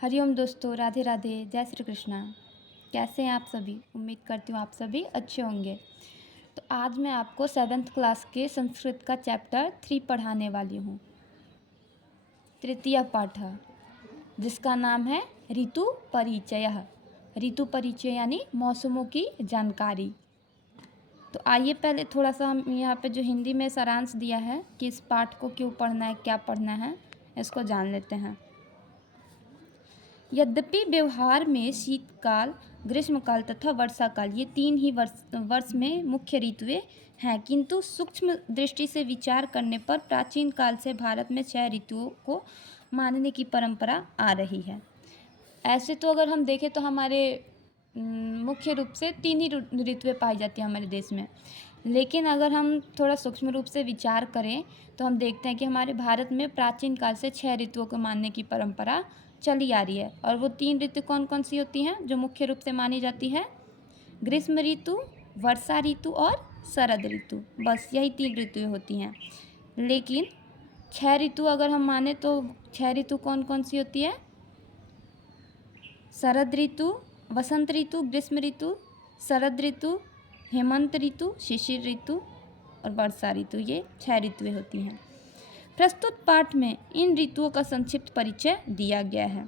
हरिओम दोस्तों, राधे राधे, जय श्री कृष्णा। कैसे हैं आप सभी? उम्मीद करती हूँ आप सभी अच्छे होंगे। तो आज मैं आपको 7th क्लास के संस्कृत का चैप्टर 3 पढ़ाने वाली हूँ। तृतीय पाठ है जिसका नाम है ऋतु परिचय। ऋतु परिचय यानी मौसमों की जानकारी। तो आइए पहले थोड़ा सा हम यहाँ पे जो हिंदी में सारांश दिया है कि इस पाठ को क्यों पढ़ना है, क्या पढ़ना है, इसको जान लेते हैं। यद्यपि व्यवहार में शीतकाल, ग्रीष्मकाल तथा वर्षाकाल ये 3 ही वर्ष में मुख्य ऋतुएं हैं, किंतु सूक्ष्म दृष्टि से विचार करने पर प्राचीन काल से भारत में 6 ऋतुओं को मानने की परंपरा आ रही है। ऐसे तो अगर हम देखें तो हमारे मुख्य रूप से 3 ही ऋतुएं पाई जाती हैं हमारे देश में, लेकिन अगर हम थोड़ा सूक्ष्म रूप से विचार करें तो हम देखते हैं कि हमारे भारत में प्राचीन काल से 6 ऋतुओं को मानने की परंपरा चली आ रही है। और वो 3 ऋतु कौन कौन सी होती हैं जो मुख्य रूप से मानी जाती है? ग्रीष्म ऋतु, वर्षा ऋतु और शरद ऋतु। बस यही 3 ऋतुएं होती हैं। लेकिन 6 ऋतु अगर हम माने तो 6 ऋतु कौन कौन सी होती है? शरद ऋतु, वसंत ऋतु, ग्रीष्म ऋतु, शरद ऋतु, हेमंत ऋतु, शिशिर ऋतु और वर्षा ऋतु। ये 6 ऋतुएं होती हैं। प्रस्तुत पाठ में इन ऋतुओं का संक्षिप्त परिचय दिया गया है।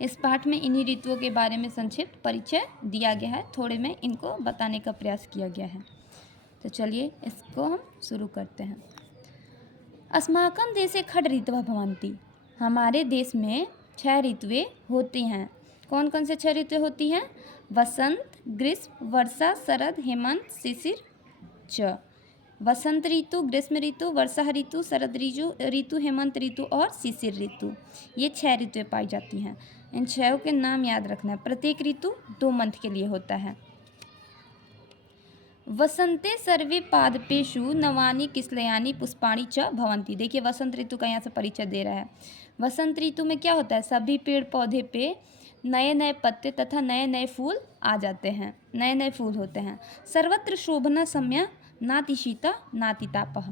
इस पाठ में इन्हीं ऋतुओं के बारे में संक्षिप्त परिचय दिया गया है। थोड़े में इनको बताने का प्रयास किया गया है। तो चलिए इसको हम शुरू करते हैं। अस्माकं देशे खड ऋतवः भवन्ति। हमारे देश में 6 ऋतुएं होती हैं। कौन कौन से 6 ऋतुएं होती हैं? वसंत, ग्रीष्म, वर्षा, शरद, हेमंत, शिशिर च। वसंत ऋतु, ग्रीष्म ऋतु, वर्षा ऋतु, शरद ऋतु, हेमंत ऋतु और शिशिर ऋतु। ये 6 ऋतुएं पाई जाती हैं। इन 6 के नाम याद रखना है। प्रत्येक ऋतु 2 मंथ के लिए होता है। वसंते सर्वे पादपेषु नवानि किसलयानि पुष्पाणि च भवन्ति। देखिए वसंत ऋतु का यहाँ से परिचय दे रहा है। वसंत ऋतु में क्या होता है? सभी पेड़ पौधे पे नए नए पत्ते तथा नए नए फूल आ जाते हैं, नए नए फूल होते हैं। सर्वत्र शोभना समय नाति शीता नाति तापः।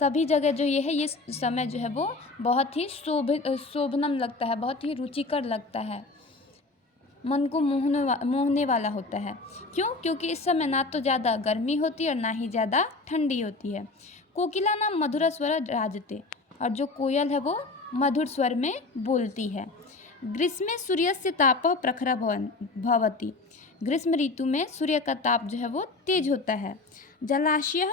सभी जगह जो ये है, ये समय जो है वो बहुत ही शोभनम लगता है, बहुत ही रुचिकर लगता है, मन को मोहने वाला होता है। क्यों? क्योंकि इस समय ना तो ज़्यादा गर्मी होती है और ना ही ज़्यादा ठंडी होती है। कोकिला नाम मधुर स्वर राजते, और जो कोयल है वो मधुर स्वर में बोलती है। ग्रीष्मे सूर्यस्य तापः प्रखर भवति। ग्रीष्म ऋतु में सूर्य का ताप जो है वो तेज होता है। जलाशय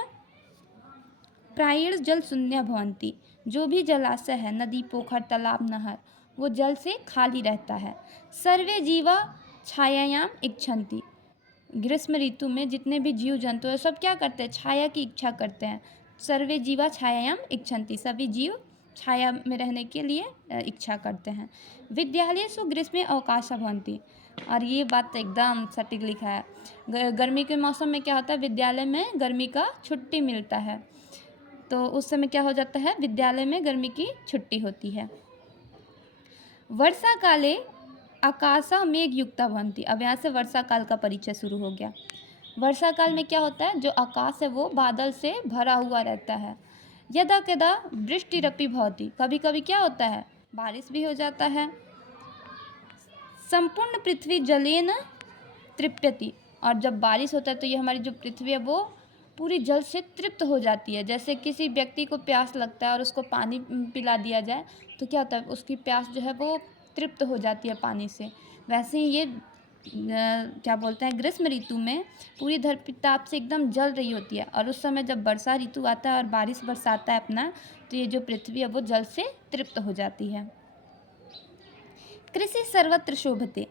प्रायेण जल शून्य भवन्ति। जो भी जलाशय है, नदी, पोखर, तालाब, नहर, वो जल से खाली रहता है। सर्वे जीवा छायायाम इच्छन्ति। ग्रीष्म ऋतु में जितने भी जीव जंतु हैं सब क्या करते हैं? छाया की इच्छा करते हैं। सर्वे जीवा छायायाम इच्छन्ति। सभी जीव छाया में रहने के लिए इच्छा करते हैं। विद्यालयेषु ग्रीष्मे अवकाशः भवन्ति। और ये बात तो एकदम सटीक लिखा है। गर्मी के मौसम में क्या होता है? विद्यालय में गर्मी का छुट्टी मिलता है, तो उस समय क्या हो जाता है? विद्यालय में गर्मी की छुट्टी होती है। वर्षा काले आकाशा मेघ युक्ता भवन्ति। अब यहाँ से वर्षा काल का परिचय शुरू हो गया। वर्षा काल में क्या होता है? जो आकाश है वो बादल से भरा हुआ रहता है। यदा कदा वृष्टिरपि भवति। कभी कभी क्या होता है? बारिश भी हो जाता है। संपूर्ण पृथ्वी जलेन तृप्यति। और जब बारिश होता है तो ये हमारी जो पृथ्वी है वो पूरी जल से तृप्त हो जाती है। जैसे किसी व्यक्ति को प्यास लगता है और उसको पानी पिला दिया जाए तो क्या होता है? उसकी प्यास जो है वो तृप्त हो जाती है पानी से। वैसे ही ये क्या बोलते हैं, ग्रीष्म ऋतु में पूरी धरती ताप से एकदम जल रही होती है। और उस समय जब वर्षा ऋतु आता है और बारिश बरसाता है अपना, तो ये जो पृथ्वी है वो जल से तृप्त हो जाती है। कृषि सर्वत्र शोभते।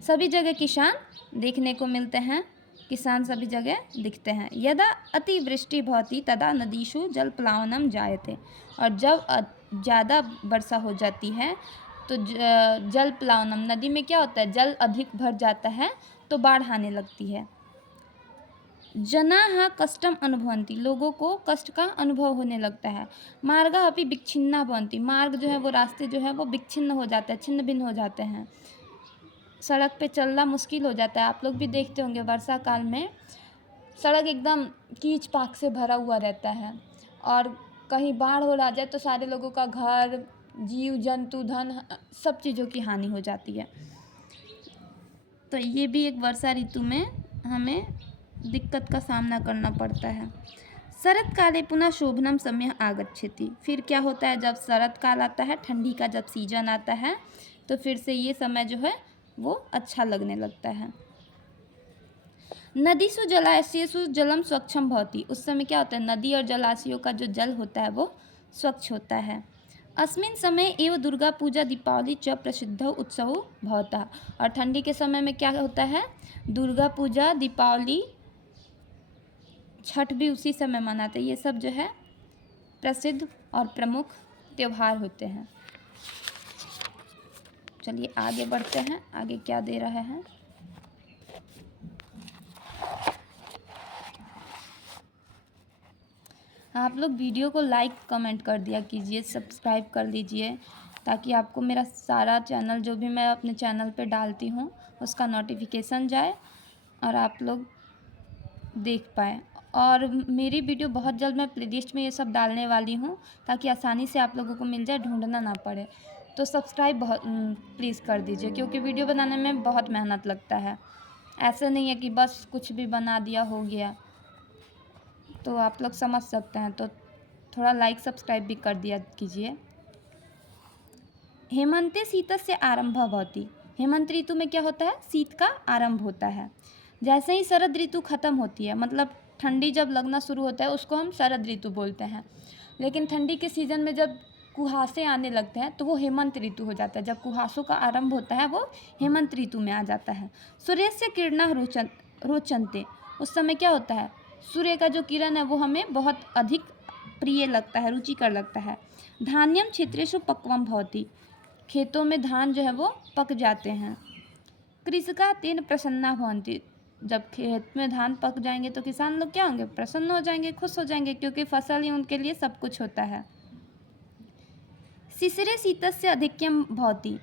सभी जगह किसान देखने को मिलते हैं। किसान सभी जगह दिखते हैं। यदा अतिवृष्टि भवति तदा नदीषु जल प्लावनम जायते। और जब ज़्यादा वर्षा हो जाती है तो जल प्लावनम, नदी में क्या होता है? जल अधिक भर जाता है तो बाढ़ आने लगती है। जनाः कष्टम अनुभवन्ति। लोगों को कष्ट का अनुभव होने लगता है। मार्गाः अपि विच्छिन्ना भवन्ति। मार्ग जो है वो, रास्ते जो है वो विच्छिन्न हो जाते हैं, छिन्न भिन्न हो जाते हैं। सड़क पे चलना मुश्किल हो जाता है। आप लोग भी देखते होंगे वर्षा काल में सड़क एकदम कीच पाक से भरा हुआ रहता है, और कहीं बाढ़ हो रहा जाए तो सारे लोगों का घर जीव जंतु धन सब चीज़ों की हानि हो जाती है। तो ये भी एक वर्षा ऋतु में हमें दिक्कत का सामना करना पड़ता है। शरत काले पुनः शोभनम समय आगच्छति। फिर क्या होता है, जब शरत काल आता है, ठंडी का जब सीजन आता है, तो फिर से ये समय जो है वो अच्छा लगने लगता है। नदीसु जलाशयसु जलम स्वच्छम भवति। उस समय क्या होता है, नदी और जलाशयों का जो जल होता है वो स्वच्छ होता है। अस्मिन् समय एव दुर्गा पूजा दीपावली च प्रसिद्ध उत्सव भवतः। और ठंडी के समय में क्या होता है, दुर्गा पूजा, दीपावली, छठ भी उसी समय मनाते हैं। ये सब जो है प्रसिद्ध और प्रमुख त्यौहार होते हैं। चलिए आगे बढ़ते हैं, आगे क्या दे रहा है। आप लोग वीडियो को लाइक कमेंट कर दिया कीजिए, सब्सक्राइब कर लीजिए, ताकि आपको मेरा सारा चैनल जो भी मैं अपने चैनल पे डालती हूँ उसका नोटिफिकेशन जाए और आप लोग देख पाएँ। और मेरी वीडियो बहुत जल्द मैं प्लेलिस्ट में ये सब डालने वाली हूँ, ताकि आसानी से आप लोगों को मिल जाए, ढूंढना ना पड़े। तो सब्सक्राइब बहुत प्लीज़ कर दीजिए, क्योंकि वीडियो बनाने में बहुत मेहनत लगता है। ऐसे नहीं है कि बस कुछ भी बना दिया हो गया, तो आप लोग समझ सकते हैं। तो थोड़ा लाइक सब्सक्राइब भी कर दिया कीजिए। हेमंते शीतस्य आरंभः भवति। हेमंत ऋतु में क्या होता है, शीत का आरंभ होता है। जैसे ही शरद ऋतु खत्म होती है, मतलब ठंडी जब लगना शुरू होता है, उसको हम शरद ऋतु बोलते हैं। लेकिन ठंडी के सीज़न में जब कुहासे आने लगते हैं तो वो हेमंत ऋतु हो जाता है। जब कुहासों का आरंभ होता है वो हेमंत ऋतु में आ जाता है। सूर्यस्य किरणः रोचन्ते। उस समय क्या होता है, सूर्य का जो किरण है वो हमें बहुत अधिक प्रिय लगता है, रुचिकर लगता है। धान्यम क्षेत्रेषु पक्वम भवति। खेतों में धान जो है वो पक जाते हैं। कृषका तेन प्रसन्ना भवन्ति। जब खेत में धान पक जाएंगे तो किसान लोग क्या होंगे, प्रसन्न हो जाएंगे, खुश हो जाएंगे, क्योंकि फसल ही उनके लिए सब कुछ होता है। शिशिरे शीतस्य अधिक्यम भवति।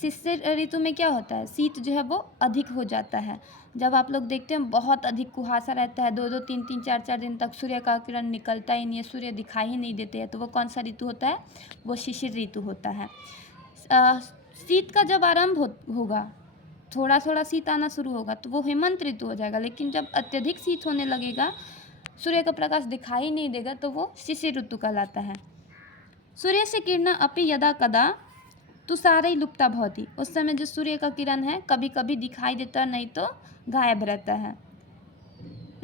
शिशिर ऋतु में क्या होता है, शीत जो है वो अधिक हो जाता है। जब आप लोग देखते हैं बहुत अधिक कुहासा रहता है, 2-2, 3-3, 4-4 दिन तक सूर्य का किरण निकलता ही नहीं है, सूर्य दिखाई ही नहीं देते हैं, तो वो कौन सा ऋतु होता है, वो शिशिर ऋतु होता है। शीत का जब आरंभ होगा, थोड़ा थोड़ा शीत आना शुरू होगा, तो वो हेमंत ऋतु हो जाएगा। लेकिन जब अत्यधिक शीत होने लगेगा, सूर्य का प्रकाश दिखाई नहीं देगा, तो वो शिशिर ऋतु कहलाता है। सूर्य से किरण अपि यदा कदा तुषारै लुप्ता भवति। उस समय जो सूर्य का किरण है कभी कभी दिखाई देता, नहीं तो गायब रहता है।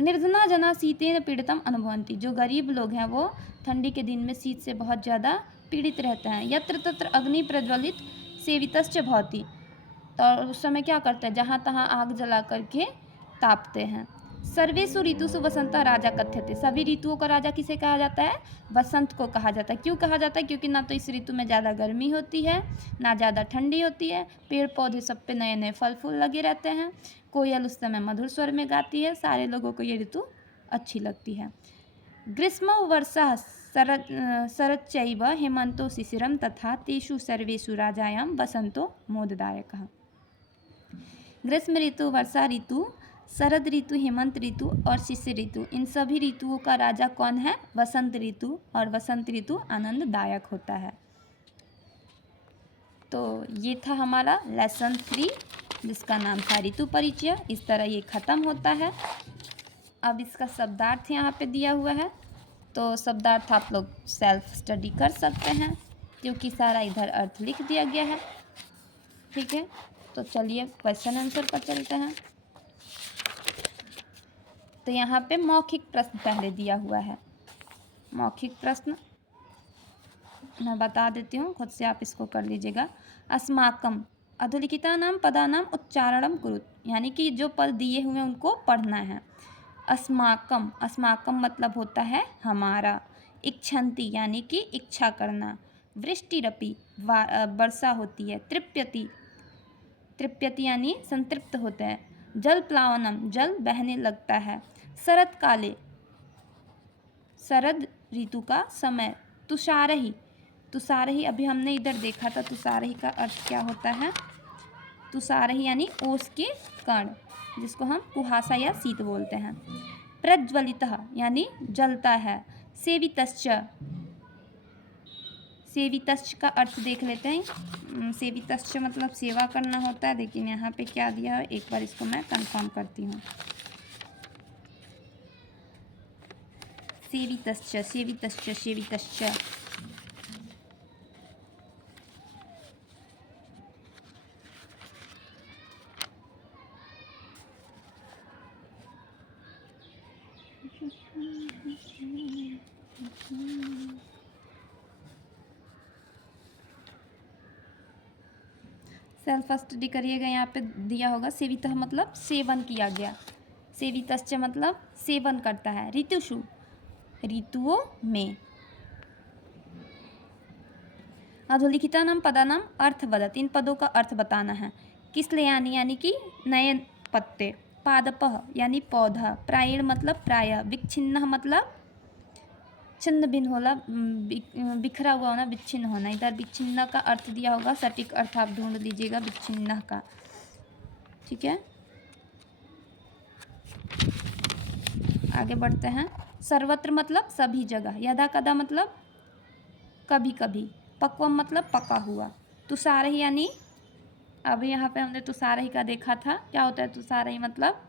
निर्धना जना शीतेन पीड़ितम अनुभवन्ति। जो गरीब लोग हैं वो ठंडी के दिन में शीत से बहुत ज़्यादा पीड़ित रहते हैं। यत्र तत्र अग्नि प्रज्वलित सेवितश्च भवति। तो उस समय क्या करते हैं, जहाँ तहाँ आग जला करके तापते हैं। सर्वेषु ऋतुषु वसंत राजा कथ्यते। सभी ऋतुओं का राजा किसे कहा जाता है, वसंत को कहा जाता है। क्यों कहा जाता है, क्योंकि ना तो इस ऋतु में ज़्यादा गर्मी होती है, ना ज़्यादा ठंडी होती है, पेड़ पौधे सब पे नए नए फल फूल लगे रहते हैं, कोयल उस समय मधुर स्वर में गाती है, सारे लोगों को ये ऋतु अच्छी लगती है। ग्रीष्म वर्षा शरच्चैव हेमंतो शिशिरम तथा तेषु सर्वेषु राजायां वसंतो मोददायकः। ग्रीष्म ऋतु, वर्षा ऋतु, शरद ऋतु, हेमंत ऋतु और शिशिर ऋतु, इन सभी ऋतुओं का राजा कौन है, वसंत ऋतु। और वसंत ऋतु आनंददायक होता है। तो ये था हमारा लेसन 3, जिसका नाम था ऋतु परिचय। इस तरह ये ख़त्म होता है। अब इसका शब्दार्थ यहाँ पे दिया हुआ है, तो शब्दार्थ आप लोग सेल्फ स्टडी कर सकते हैं, क्योंकि सारा इधर अर्थ लिख दिया गया है। ठीक है, तो चलिए क्वेश्चन आंसर पर चलते हैं। तो यहाँ पे मौखिक प्रश्न पहले दिया हुआ है। मौखिक प्रश्न मैं बता देती हूँ, खुद से आप इसको कर लीजिएगा। अस्माकम अधोलिखितानां पदानां उच्चारणं कुरु। यानी कि जो पद दिए हुए हैं उनको पढ़ना है। अस्माकम, अस्माकम मतलब होता है हमारा। इच्छन्ति यानी कि इच्छा करना। वृष्टिरपि वर्षा होती है। तृप्यति, तृप्यति यानी संतृप्त होते हैं। जल प्लावनम, जल बहने लगता है। शरद काले, शरद ऋतु का समय। तुषारहि, तुषारहि अभी हमने इधर देखा था, तुषारहि का अर्थ क्या होता है। तुषारहि यानी ओस के कण, जिसको हम कुहासा या शीत बोलते हैं। प्रज्वलितः यानी जलता है। सेवितश्च, सेवितश्च का अर्थ देख लेते हैं। सेवितश्च मतलब सेवा करना होता है, लेकिन यहाँ पे क्या दिया है एक बार इसको मैं कंफर्म करती हूँ। सेवितश्च सेवितश्च सेवितश्च सेल्फ स्टडी करिएगा। यहाँ पे दिया होगा सेवितः मतलब सेवन किया गया, सेवितश्च मतलब सेवन करता है। ऋतुषु ऋतुओं में। अधोलिखितानां पदानां अर्थ वदत, इन पदों का अर्थ बताना है। किसलयानि यानी कि नए पत्ते। पादपः यानी पौधा। प्रायेण मतलब प्रायः। विच्छिन्नः मतलब छिन्न भिन्न होला, बिखरा हुआ होना, विच्छिन्न होना। इधर विच्छिन्न का अर्थ दिया होगा, सटीक अर्थ आप ढूंढ लीजिएगा विच्छिन्न का। ठीक है, आगे बढ़ते हैं। सर्वत्र मतलब सभी जगह। यदा कदा मतलब कभी कभी। पक्वम मतलब पका हुआ। तुषारही यानी अभी यहाँ पे हमने तुषारही का देखा था, क्या होता है तुषारही मतलब,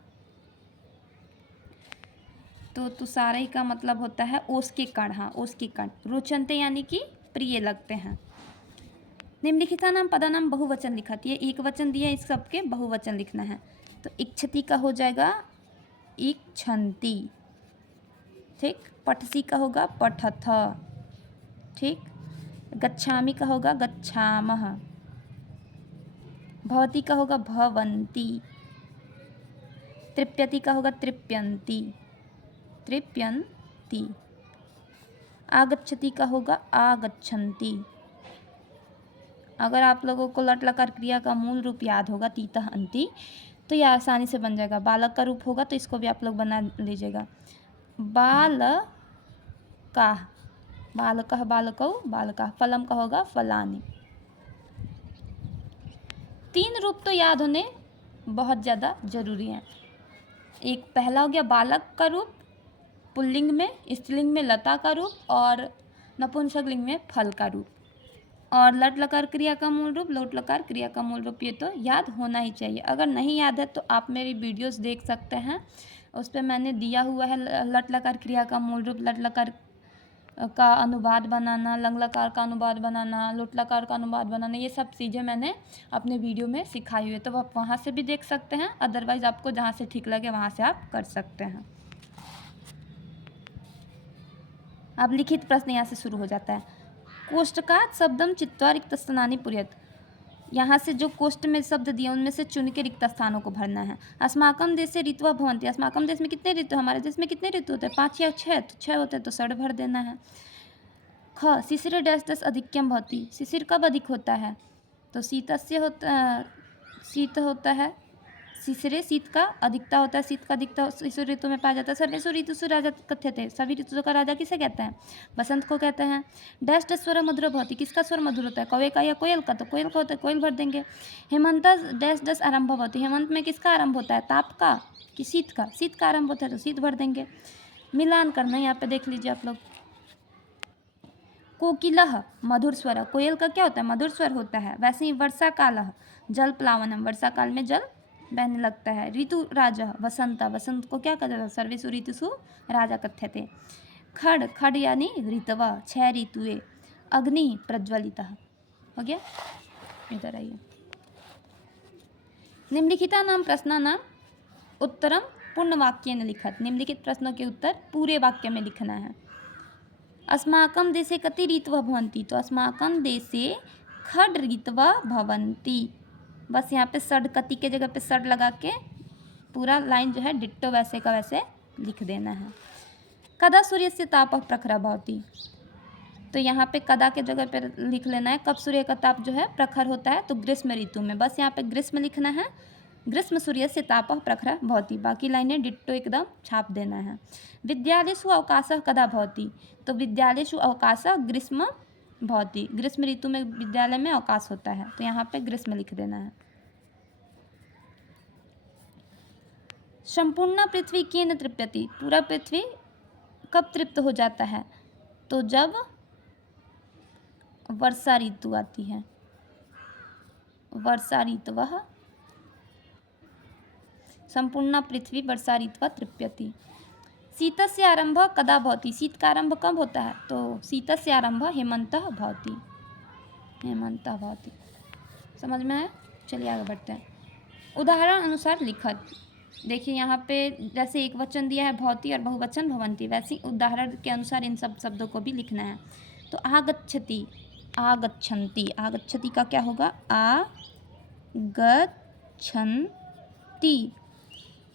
तो तुषारही का मतलब होता है ओस के कण। हाँ, ओस के कण। रोचनते यानी कि प्रिय लगते हैं। निम्नलिखिता नाम पदा नाम बहुवचन लिखा थी, एक वचन दिया, इस सबके बहुवचन लिखना है। तो इच्छति का हो जाएगा इच्छन्ति। ठीक, पठसी का होगा पठथ। ठीक, गच्छामि का होगा गच्छामः। भवती का होगा भवन्ति। तृप्यति का होगा तृप्यन्ति तृप्यन्ति। आगच्छति का होगा आगच्छन्ति। अगर आप लोगों को लट लकार क्रिया का मूल रूप याद होगा तीतः अंति, तो यह आसानी से बन जाएगा। बालक का रूप होगा तो इसको भी आप लोग बना लीजिएगा। बालका बालकः बालकौ बालका। फलम का होगा फलानि। 3 रूप तो याद होने बहुत ज़्यादा जरूरी है। एक पहला हो गया बालक का रूप, पुल्लिंग में, स्त्रीलिंग में लता का रूप, और नपुंसकलिंग में फल का रूप। और लट लकार क्रिया का मूल रूप, लोट लकार क्रिया का मूल रूप, ये तो याद होना ही चाहिए। अगर नहीं याद है तो आप मेरी वीडियोस देख सकते हैं, उस पर मैंने दिया हुआ है लट लकार क्रिया का मूल रूप, लट लकार का अनुवाद बनाना, लंग लकार का अनुवाद बनाना, लोट लकार का अनुवाद बनाना, ये सब चीज़ें मैंने अपने वीडियो में सिखाई हुई है, तो आप वहाँ से भी देख सकते हैं। अदरवाइज़ आपको जहाँ से ठीक लगे वहाँ से आप कर सकते हैं। अब लिखित प्रश्न यहाँ से शुरू हो जाता है। कोष्टकात् शब्दम चित्वा रिक्त स्थानानि पूरयत। यहाँ से जो कोष्ट में शब्द दिए उनमें से चुन के रिक्त स्थानों को भरना है। अस्माकम देश से ऋतुवा भवन्ति। अस्माकम देश में कितने ऋतु, हमारे देश में कितने ऋतु होते हैं, 5 या 6, तो 6 होते हैं तो षड भर देना है। ख शिशिर डैश दस अधिक्यम भवति। शिशिर कब अधिक होता है, तो शीतस्य होता, शीत होता है। शिशिरे शीत का अधिकता होता है, शीत का अधिकता शिशु ऋतु में पाया जाता है। सर्वेषु ऋतुषु राजा कथ्यते। सभी ऋतुओं का राजा किसे कहते हैं, बसंत को कहते हैं। डैश डैश स्वर मधुर भवति। किसका स्वर मधुर होता है, कौवे का या कोयल का, तो कोयल का होता है, कोयल भर देंगे। हेमंत डैश डैश आरंभ भवति। हेमंत में किसका आरंभ होता है, ताप का कि शीत का, शीत का आरंभ होता है तो शीत भर देंगे। मिलान करना यहाँ पे देख लीजिए आप लोग। कोकिलः मधुर स्वर। कोयल का क्या होता है, मधुर स्वर होता है। वैसे ही वर्षा कालः जल प्लावनम। वर्षा काल में जल बहने लगता है। ऋतु राजा वसंत। वसंत को क्या कहते हैं, सर्वेषु ऋतुषु राजा कथ्यते। खड़ खड़ यानी ऋतवा, 6 ऋतुए। अग्नि प्रज्वलितः। हो गया, इधर आइए। निम्नलिखिता नाम प्रश्नानां उत्तरम पूर्ण वाक्येन लिखत। निम्नलिखित प्रश्नों के उत्तर पूरे वाक्य में लिखना है। अस्माकं देशे कति ऋतवः भवन्ति, तो अस्माकं देशे खड ऋतवः भवन्ति। बस यहाँ पे षड, कति के जगह पे षड लगा के पूरा लाइन जो है डिट्टो वैसे का वैसे लिख देना है। कदा सूर्य से तापः प्रखरः भवति, तो यहाँ पे कदा के जगह पे लिख लेना है कब सूर्य का ताप जो है प्रखर होता है, तो ग्रीष्म ऋतु में। बस यहाँ पे ग्रीष्म लिखना है। ग्रीष्म सूर्य से तापः प्रखरः भवति। बाकी लाइनें डिट्टो एकदम छाप देना है। विद्यालयेषु अवकाशः कदा भवति, तो विद्यालयेषु अवकाशः ग्रीष्म भवति। ग्रीष्म ऋतु में विद्यालय में अवकाश होता है, तो यहाँ पे ग्रीष्म लिख देना है। संपूर्ण पृथ्वी केन तृप्यति, पूरा पृथ्वी कब तृप्त हो जाता है, तो जब वर्षा ऋतु आती है, वर्षा ऋतवः, संपूर्णा पृथ्वी वर्षा ऋतवा तृप्यति। शीतस्य आरंभ कदा भवति, शीत का आरंभ कब होता है, तो शीतस्य आरंभ हेमंतः भवति, हेमंतः भवति। समझ में है? चलिए आगे बढ़ते हैं। उदाहरण अनुसार लिखत, देखिए यहाँ पे जैसे एक वचन दिया है भवति और बहुवचन भवंती, वैसे ही उदाहरण के अनुसार इन सब शब्दों को भी लिखना है। तो आगच्छति, आगच्छन्ति, आगच्छति का क्या होगा, आगच्छन्ति।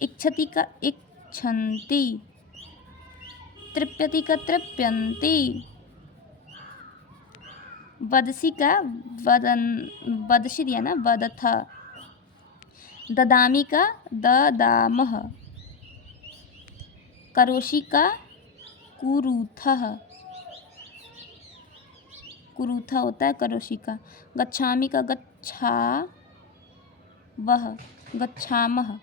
इच्छति का इच्छन्ति, तृप्यति का तृप्यन्ति, वदसि का वदन, वदसि दिया ना, वदथ, ददामि का ददामः, करोषि का कुरुथः, कुरुथा होता है करोषि का, गच्छामि का गच्छावः, गच्छामः,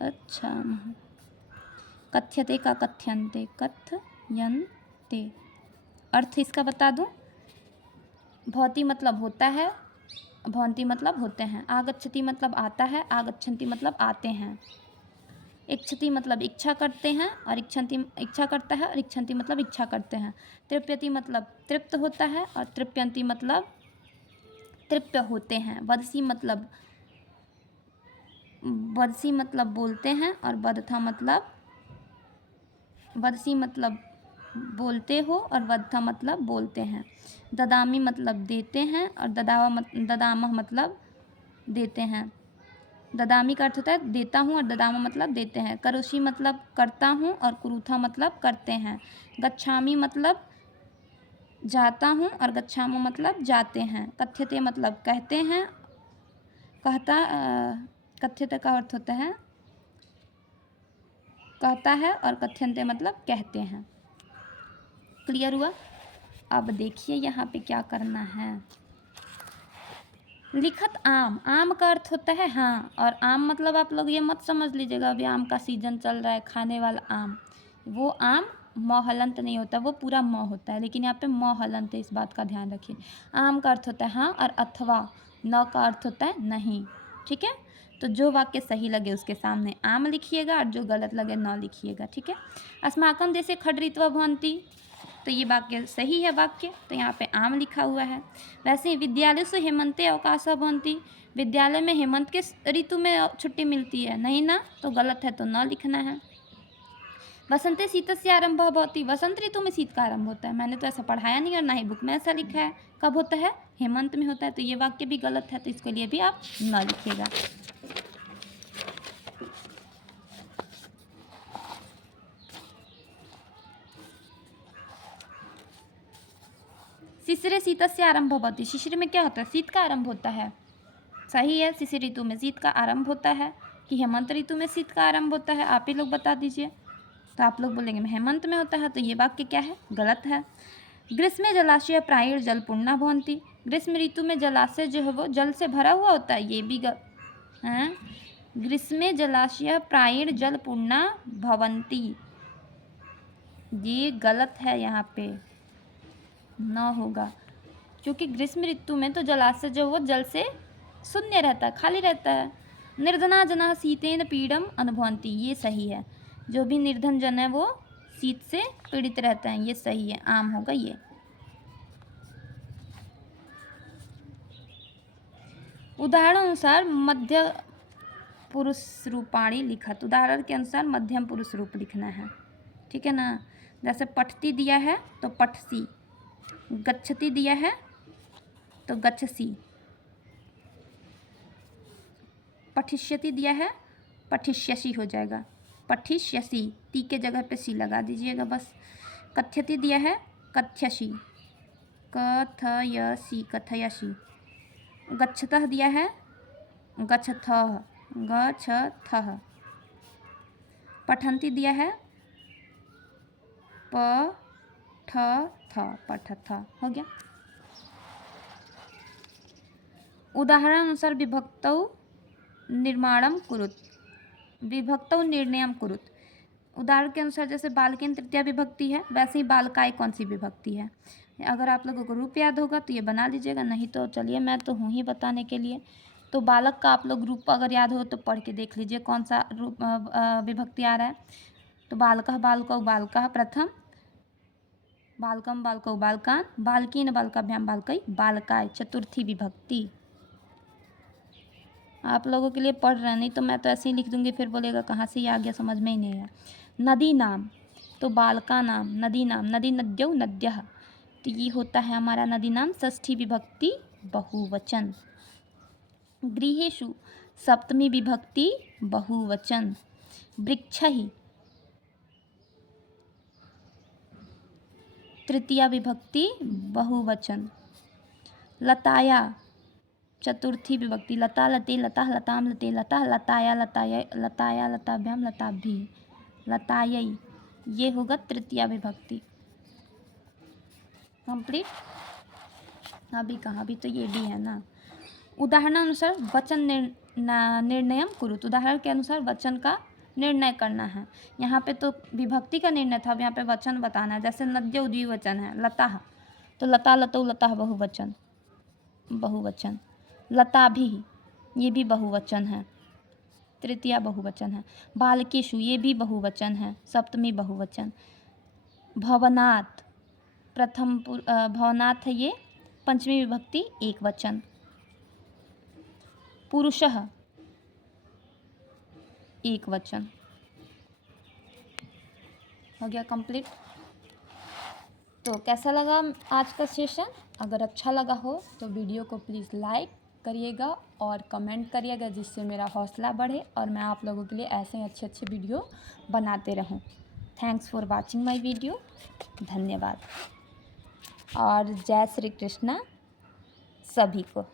अच्छामः, कथ्यते का कथ्यन्ते, कथयन्ते। अर्थ इसका बता दूं, भवति मतलब होता है, भवन्ति मतलब होते हैं, आगच्छति मतलब आता है, आगच्छन्ति मतलब आते हैं, इच्छति मतलब इच्छा करते हैं और इच्छन्ति इच्छा करता है, और इच्छन्ति मतलब इच्छा करते हैं, तृप्यति मतलब तृप्त होता है और तृप्यन्ति मतलब तृप्य होते हैं, वदसि मतलब, वदसि मतलब बोलते हैं और वदथा मतलब, वदसि मतलब बोलते हो और वदथा मतलब बोलते हैं, ददामी मतलब देते हैं और ददामह मतलब देते हैं, ददामी का अर्थ होता है देता हूँ और ददामा मतलब देते हैं, करोषि मतलब करता हूँ और कुरुथा मतलब करते हैं, गच्छामी मतलब जाता हूँ और गच्छामो मतलब जाते हैं, कथ्यते मतलब कहते हैं, कहता, कथ्यते का अर्थ होता है कहता है और कथ्यन्ते मतलब कहते हैं। क्लियर हुआ? अब देखिए यहाँ पे क्या करना है। लिखत आम, आम का अर्थ होता है हाँ, और आम मतलब आप लोग ये मत समझ लीजिएगा अभी आम का सीजन चल रहा है खाने वाला आम, वो आम म हलंत नहीं होता, वो पूरा म होता है, लेकिन यहाँ पे म हलंत है, इस बात का ध्यान रखिए। आम का अर्थ होता है हाँ और अथवा, न का अर्थ होता है नहीं। ठीक है, तो जो वाक्य सही लगे उसके सामने आम लिखिएगा और जो गलत लगे न लिखिएगा। ठीक है, अस्माकम जैसे खडऋत्वा भवन्ति, तो ये वाक्य सही है वाक्य, तो यहाँ पे आम लिखा हुआ है। वैसे ही विद्यालय से हेमंते अवकाशः भवन्ति, विद्यालय में हेमंत के ऋतु में छुट्टी मिलती है, नहीं ना, तो गलत है तो न लिखना है। वसंते शीतस्य आरंभः भवति, वसंत ऋतु में शीत का आरंभ होता है, मैंने तो ऐसा पढ़ाया नहीं और ना ही बुक में ऐसा लिखा है। कब होता है? हेमंत में होता है, तो ये वाक्य भी गलत है, तो इसके लिए भी आप न लिखिएगा। शिशिरे शीतस्य आरंभ भवति, शिशिर में क्या होता है? शीत का आरंभ होता है। सही है, शिशिर ऋतु में शीत का आरंभ होता है कि हेमंत ऋतु में शीत का आरंभ होता है, आप ही लोग बता दीजिए। तो आप लोग बोलेंगे हेमंत में होता है, तो ये वाक्य क्या है? गलत है। ग्रीष्म जलाशय प्रायः जलपूर्णा भवन्ति, ग्रीष्म ऋतु में जलाशय जो है वो जल से भरा हुआ होता है, ये भी हैं। ग्रीष्म जलाशय प्रायः जलपूर्णा भवन्ति, ये गलत है, यहाँ पे न होगा, क्योंकि ग्रीष्म ऋतु में तो जलाशय जो वो जल से शून्य रहता है, खाली रहता है। निर्धना जना शीतेन पीड़म अनुभवन्ति, ये सही है, जो भी निर्धन जन है वो शीत से पीड़ित रहते हैं, ये सही है, आम होगा ये। उदाहरण अनुसार मध्य पुरुष रूपाणी लिखत, उदाहरण के अनुसार मध्यम पुरुष रूप लिखना है। ठीक है ना, जैसे पठती दिया है तो पठसी, गच्छति दिया है तो गच्छसी, पठिष्यति दिया है पठिष्यसि हो जाएगा, पठिष्यसि, ती के जगह पे सी लगा दीजिएगा बस। कथ्यति दिया है कथ्यसि, कथयसि, कथयसि। गच्छतः दिया है गच्छथः, गच्छथः। पठन्ति दिया है पठथ, पठथ हो गया। उदाहरण अनुसार विभक्तौ निर्माणम कुरुत, विभक्तौ निर्णयम कुरुत, उदाहरण के अनुसार जैसे बालकेन तृतीया विभक्ति है, वैसे ही बालकाय कौन सी विभक्ति है? अगर आप लोगों को रूप याद होगा तो ये बना लीजिएगा, नहीं तो चलिए मैं तो हूँ ही बताने के लिए। तो बालक का आप लोग रूप अगर याद हो तो पढ़ के देख लीजिए कौन सा रूप विभक्ति आ रहा है। तो बालकः बालकौ बालकः प्रथम, बालकम बालकौ बालकान, बालकीन बालकाभ्याम बालकै बालकाय चतुर्थी विभक्ति। आप लोगों के लिए पढ़ रहे हैं, नहीं तो मैं तो ऐसे ही लिख दूंगी, फिर बोलेगा कहाँ से ये आ गया, समझ में ही नहीं आया। नदी नाम, तो बालका नाम, नदी नाम, नदी नद्यौ नद्यः, तो ये होता है हमारा नदी नाम षष्ठी विभक्ति बहुवचन। गृहेषु सप्तमी विभक्ति बहुवचन। वृक्षहि तृतीया विभक्ति बहुवचन। लताया चतुर्थी विभक्ति, लता लते लता लताम लते लता, लताया लताया लताया लताभ्याम लताभि, लतायै, ये होगा तृतीया विभक्ति। कंप्लीट। अभी कहाँ, अभी तो ये भी है ना। उदाहरणानुसार वचन निर्णयम कुरुत, उदाहरण के अनुसार वचन का निर्णय करना है। यहाँ पे तो विभक्ति का निर्णय था, अब यहाँ पे वचन बताना है। जैसे नद्यौ द्विवचन है, लता, तो लता लतौ लता बहुवचन, बहुवचन। लताभि, ये भी बहुवचन है, तृतीया बहुवचन है। बालकेषु, ये भी बहुवचन है, सप्तमी बहुवचन। भवनात्, प्रथम भवनात् है ये पंचमी विभक्ति एक वचन। पुरुषः एक वचन। हो गया कंप्लीट। तो कैसा लगा आज का सेशन? अगर अच्छा लगा हो तो वीडियो को प्लीज़ लाइक करिएगा और कमेंट करिएगा, जिससे मेरा हौसला बढ़े और मैं आप लोगों के लिए ऐसे ही अच्छे अच्छे वीडियो बनाते रहूं। Thanks for watching my video. धन्यवाद और जय श्री कृष्णा सभी को।